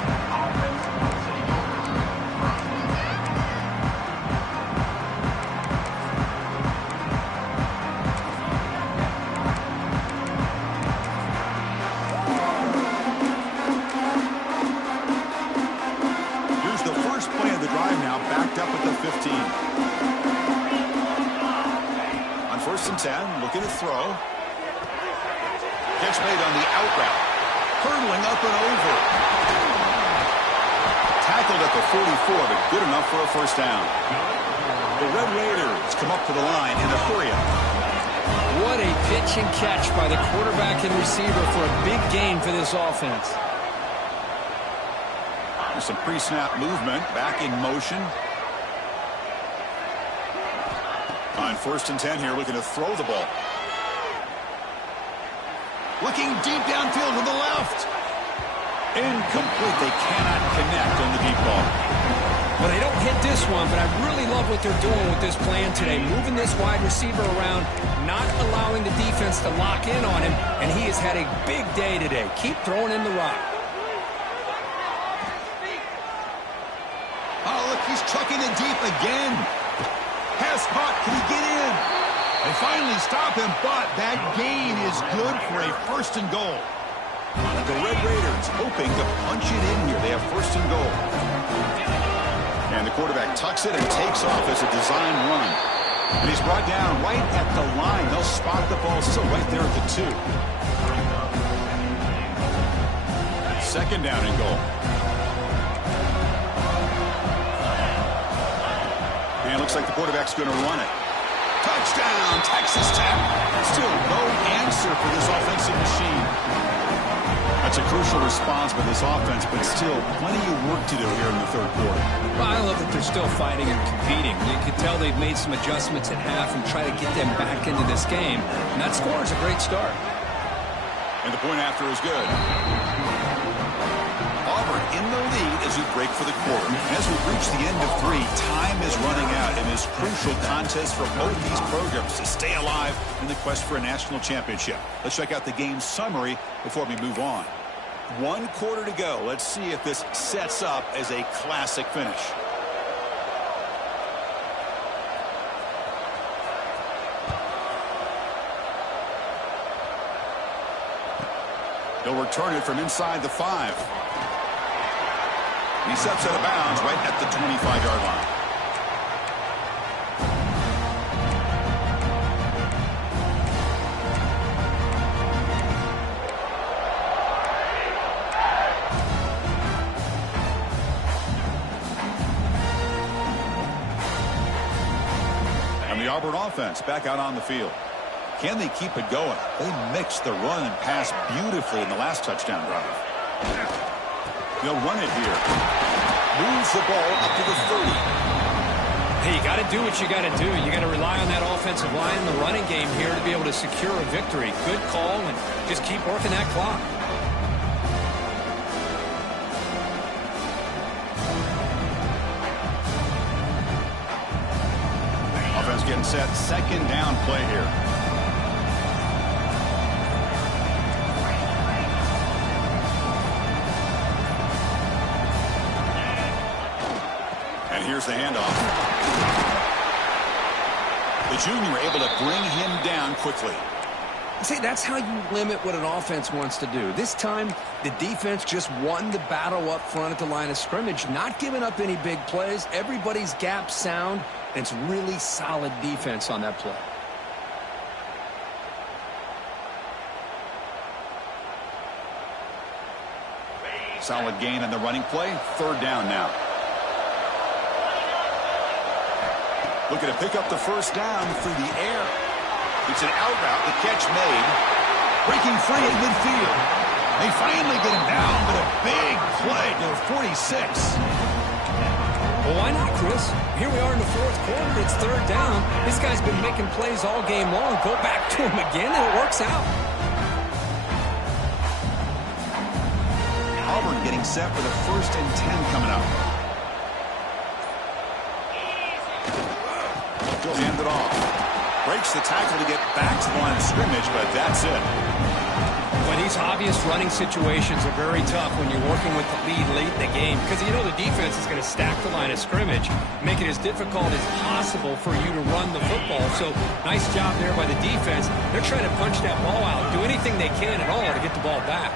Here's the first play of the drive now, backed up at the 15. First and 10, looking to throw. Catch made on the out route. Hurdling up and over. Tackled at the 44, but good enough for a first down. The Red Raiders come up to the line in a hurry up. What a pitch and catch by the quarterback and receiver for a big gain for this offense. There's some pre-snap movement, back in motion. On first and 10 here, looking to throw the ball. Looking deep downfield to the left. Incomplete. They cannot connect on the deep ball. Well, they don't hit this one, but I really love what they're doing with this plan today. Moving this wide receiver around, not allowing the defense to lock in on him, and he has had a big day today. Keep throwing in the rock. Oh, look, he's chucking it deep again. Pass caught. Can he get in? They finally stop him, but that gain is good for a first and goal. The Red Raiders hoping to punch it in here. They have first and goal. And the quarterback tucks it and takes off as a design run. And he's brought down right at the line. They'll spot the ball still right there at the 2. Second down and goal. And looks like the quarterback's going to run it. Touchdown, Texas Tech. Still no answer for this offensive machine. That's a crucial response by this offense, but still plenty of work to do here in the third quarter. Well, I love that they're still fighting and competing. You can tell they've made some adjustments at half and try to get them back into this game. And that score is a great start. And the point after is good. Auburn in the lead as we break for the quarter. As we reach the end of 3, time is running out in this crucial contest for both these programs to stay alive in the quest for a national championship. Let's check out the game summary before we move on. 1 quarter to go. Let's see if this sets up as a classic finish. He'll return it from inside the 5. He steps out of bounds right at the 25-yard line. And the Auburn offense back out on the field. Can they keep it going? They mixed the run and pass beautifully in the last touchdown drive. They'll run it here. Moves the ball up to the 30. Hey, you got to do what you got to do. You got to rely on that offensive line and the running game here to be able to secure a victory. Good call, and just keep working that clock. Offense getting set. Second down play here. Here's the handoff. The junior able to bring him down quickly. See, that's how you limit what an offense wants to do. This time, the defense just won the battle up front at the line of scrimmage, not giving up any big plays. Everybody's gap sound, and it's really solid defense on that play. Solid gain on the running play. Third down now. Looking to pick up the first down through the air. It's an out route. The catch made. Breaking free at midfield. They finally get him down, but a big play to the 46. Well, why not, Chris? Here we are in the fourth quarter. It's third down. This guy's been making plays all game long. Go back to him again, and it works out. Auburn getting set for the 1st and 10 coming up. He'll hand it off. Breaks the tackle to get back to the line of scrimmage, but that's it. Well, these obvious running situations are very tough when you're working with the lead late in the game because you know the defense is going to stack the line of scrimmage, make it as difficult as possible for you to run the football. So nice job there by the defense. They're trying to punch that ball out, do anything they can at all to get the ball back.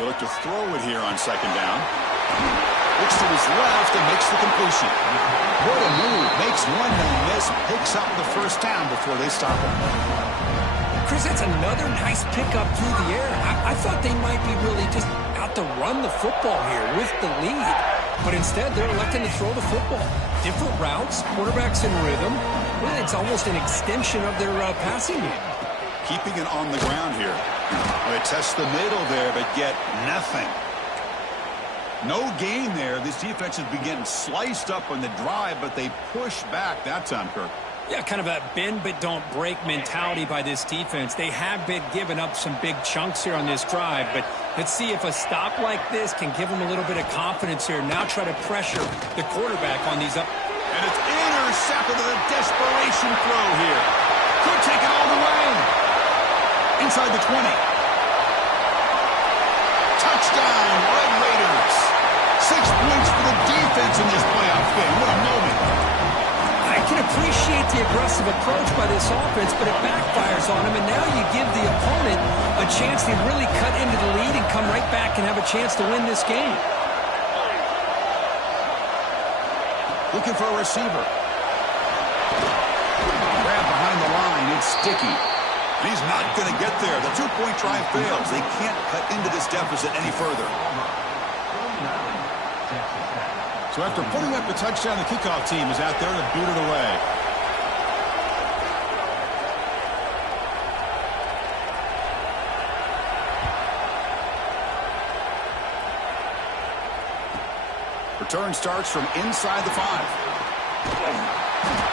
He'll look to throw it here on second down. Looks to his left and makes the completion. What a move. Makes one no miss. Picks up the first down before they stop him. Chris, that's another nice pickup through the air. I thought they might be really just out to run the football here with the lead. But instead, they're electing to throw the football. Different routes, quarterbacks in rhythm. Well, it's almost an extension of their passing game. Keeping it on the ground here. They test the middle there, but get nothing. No gain there. This defense has been getting sliced up on the drive, but they push back that time, Kirk. Yeah, kind of a bend but don't break mentality by this defense. They have been giving up some big chunks here on this drive, but let's see if a stop like this can give them a little bit of confidence here. Now try to pressure the quarterback on these up. And it's intercepted with a desperation throw here. Could take it all the way. Inside the 20. Touchdown, Red Raiders. 6 points for the defense in this playoff game. What a moment. I can appreciate the aggressive approach by this offense, but it backfires on them, and now you give the opponent a chance to really cut into the lead and come right back and have a chance to win this game. Looking for a receiver. Grab behind the line. It's Sticky. He's not going to get there. The 2-point try fails. They can't cut into this deficit any further. So after putting up the touchdown, the kickoff team is out there to boot it away. Return starts from inside the 5.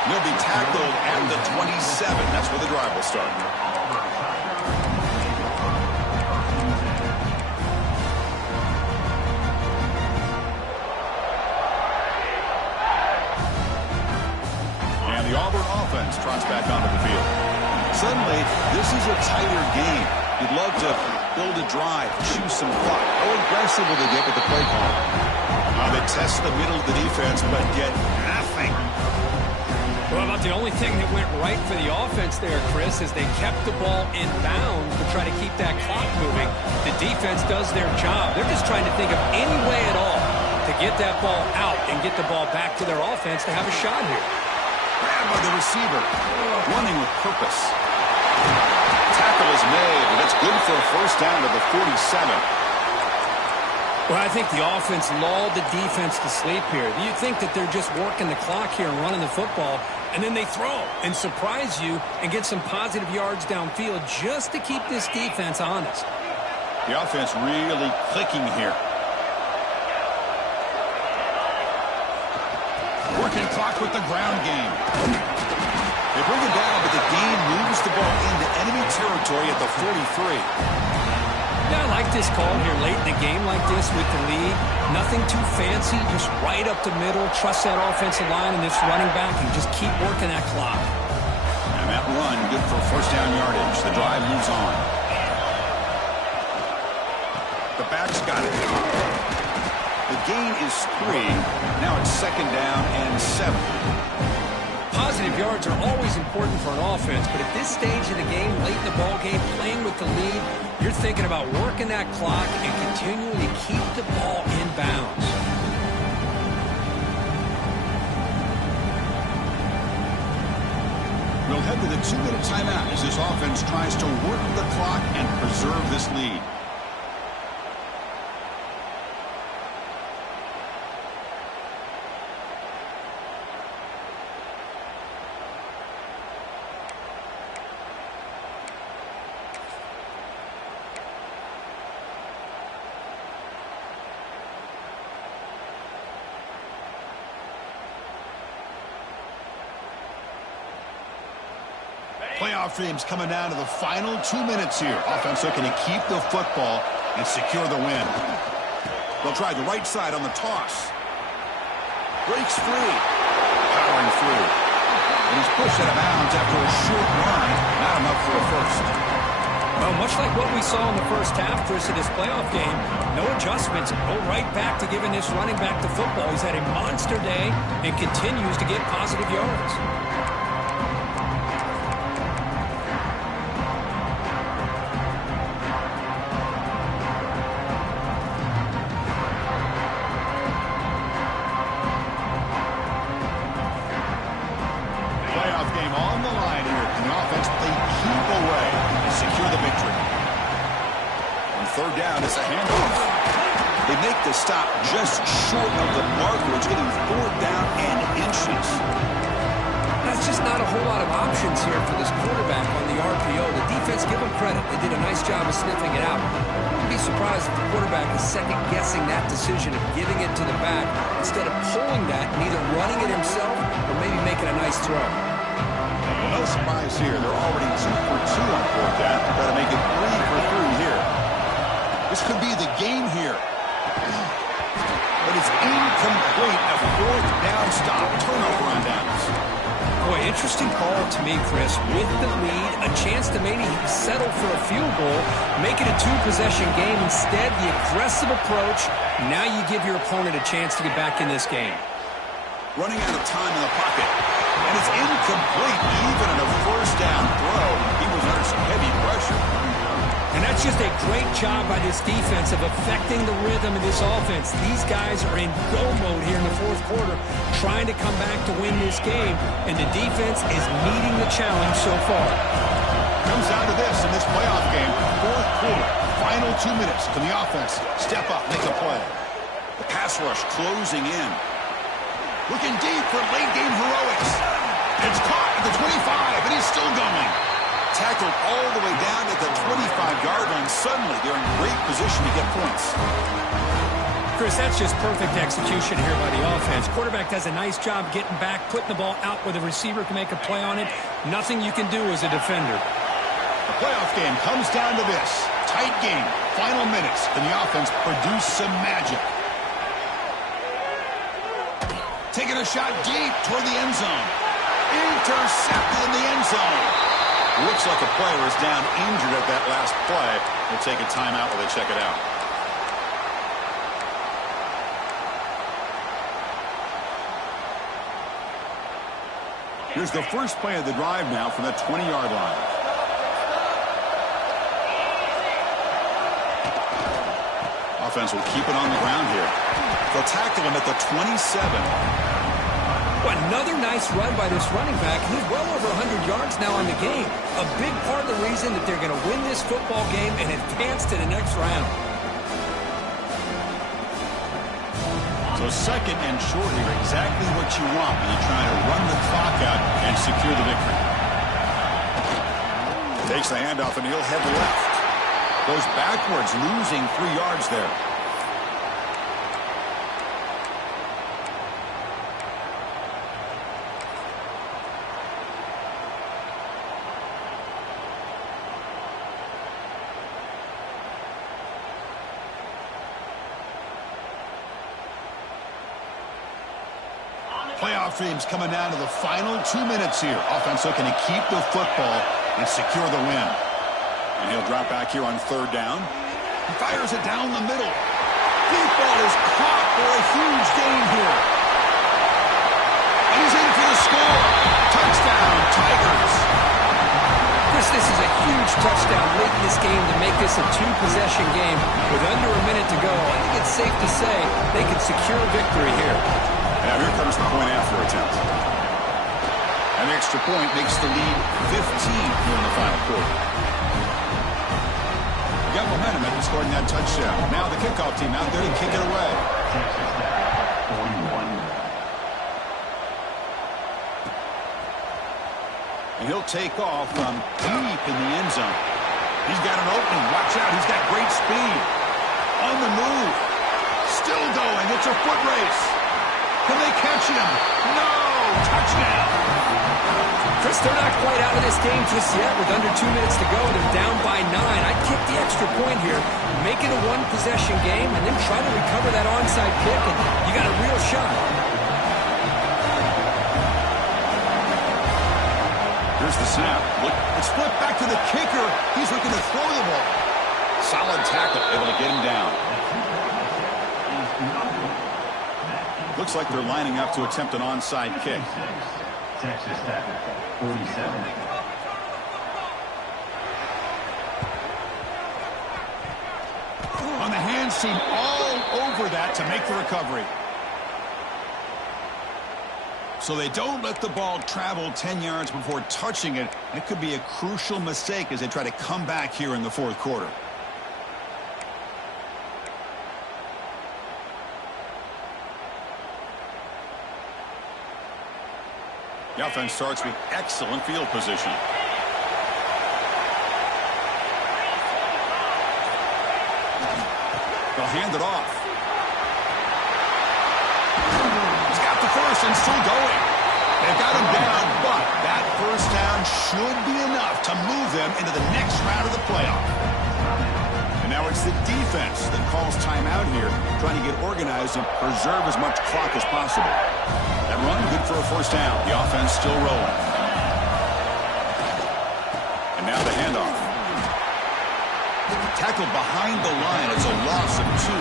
He'll be tackled at the 27. That's where the drive will start. And the Auburn offense trots back onto the field. Suddenly, this is a tighter game. You'd love to build a drive, choose some clock. How aggressive will they get with the play call? They test the middle of the defense, but get nothing. Well, about the only thing that went right for the offense there, Chris, is they kept the ball in bounds to try to keep that clock moving. The defense does their job. They're just trying to think of any way at all to get that ball out and get the ball back to their offense to have a shot here. Grabbed by the receiver, running with purpose. Tackle is made, and it's good for a first down to the 47. Well, I think the offense lulled the defense to sleep here. You think that they're just working the clock here and running the football, and then they throw and surprise you and get some positive yards downfield just to keep this defense honest. The offense really clicking here. Working clock with the ground game. They bring it down, but the game moves the ball into enemy territory at the 43. Yeah, I like this call here late in the game like this with the lead. Nothing too fancy, just right up the middle. Trust that offensive line and this running back and just keep working that clock. And that run, good for first down yardage. The drive moves on. The back's got it. The gain is 3. Now it's second down and 7. Positive yards are always important for an offense, but at this stage of the game, late in the ball game, playing with the lead, you're thinking about working that clock and continuing to keep the ball in bounds. We'll head to the 2-minute timeout as this offense tries to work the clock and preserve this lead. Playoff dreams coming down to the final 2 minutes here. Offense looking to keep the football and secure the win. They'll try the right side on the toss. Breaks free. Powering through. And he's pushed out of bounds after a short run. Not enough for a first. Well, much like what we saw in the first half, Chris, of this playoff game, no adjustments. Go right back to giving this running back the football. He's had a monster day and continues to get positive yards. Third down is a handoff. They make the stop just short of the marker. It's getting 4th down and inches. That's just not a whole lot of options here for this quarterback on the RPO. The defense, give them credit. They did a nice job of sniffing it out. I'd be surprised if the quarterback is second-guessing that decision of giving it to the back instead of pulling that and either running it himself or maybe making a nice throw. Well, no surprise here. They're already 2 for 2 on 4th down. Got to make it 3 for 3 here. This could be the game here. But it's incomplete. A 4th down stop. Turnover on downs. Boy, interesting call to me, Chris. With the lead, a chance to maybe settle for a field goal, make it a 2-possession game. Instead, the aggressive approach. Now you give your opponent a chance to get back in this game. Running out of time in the pocket. And it's incomplete. Even in a first down throw, he was under some heavy pressure. And that's just a great job by this defense of affecting the rhythm of this offense. These guys are in go mode here in the 4th quarter, trying to come back to win this game, and the defense is meeting the challenge so far. Comes down to this in this playoff game. 4th quarter, final 2 minutes. Can the offense step up, make a play? The pass rush closing in. Looking deep for late-game heroics. It's caught at the 25, and he's still going. Tackled all the way down at the 25-yard line. Suddenly, they're in great position to get points. Chris, that's just perfect execution here by the offense. Quarterback does a nice job getting back, putting the ball out where the receiver can make a play on it. Nothing you can do as a defender. The playoff game comes down to this. Tight game, final minutes, and the offense produced some magic. Taking a shot deep toward the end zone. Intercepted in the end zone. Looks like a player is down injured at that last play. They'll take a timeout while they check it out. Here's the first play of the drive now from the 20-yard line. Offense will keep it on the ground here. They'll tackle him at the 27. Another nice run by this running back. He's well over 100 yards now on the game. A big part of the reason that they're going to win this football game and advance to the next round. So second and short here, exactly what you want when you're trying to run the clock out and secure the victory. Takes the handoff and he'll head left. Goes backwards, losing 3 yards there. Playoff dreams coming down to the final 2 minutes here. Offense looking to keep the football and secure the win. And he'll drop back here on third down. He fires it down the middle. Deep ball is caught for a huge gain here. And he's in for the score. Touchdown, Tigers. Chris, this is a huge touchdown late in this game to make this a 2-possession game. With under a minute to go, I think it's safe to say they can secure victory here. Now here comes the point after attempt. And the extra point makes the lead 15 here in the final quarter. You got momentum after scoring that touchdown. Now the kickoff team out there to kick it away. And he'll take off from deep in the end zone. He's got an opening. Watch out. He's got great speed. On the move. Still going. It's a foot race. Can they catch him? No! Touchdown! Chris, they're not quite out of this game just yet. With under 2 minutes to go, they're down by 9. I'd kick the extra point here, make it a 1-possession game, and then try to recover that onside kick, and you got a real shot. Here's the snap. Look, it's flipped back to the kicker. He's looking to throw the ball. Solid tackle, able to get him down. Looks like they're lining up to attempt an onside kick. Texas Tech, 47. On the hands team, all over that to make the recovery. So they don't let the ball travel 10 yards before touching it. It could be a crucial mistake as they try to come back here in the fourth quarter. The offense starts with excellent field position. They'll hand it off. He's got the first and still going. They've got him down, but that first down should be enough to move them into the next round of the playoff. And now it's the defense that calls timeout here, trying to get organized and preserve as much clock as possible. That run, good for a first down. The offense still rolling. And now the handoff. Tackled behind the line. It's a loss of 2.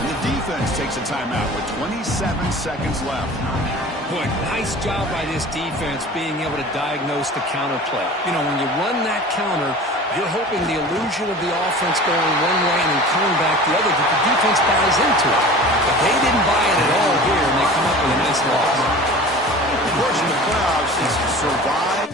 And the defense takes a timeout with 27 seconds left. Boy, nice job by this defense being able to diagnose the counter play. You know, when you run that counter, you're hoping the illusion of the offense going one way and then coming back the other, that the defense buys into it. But they didn't buy it at all here, and they come up with a nice loss. The portion of the playoffs is to survive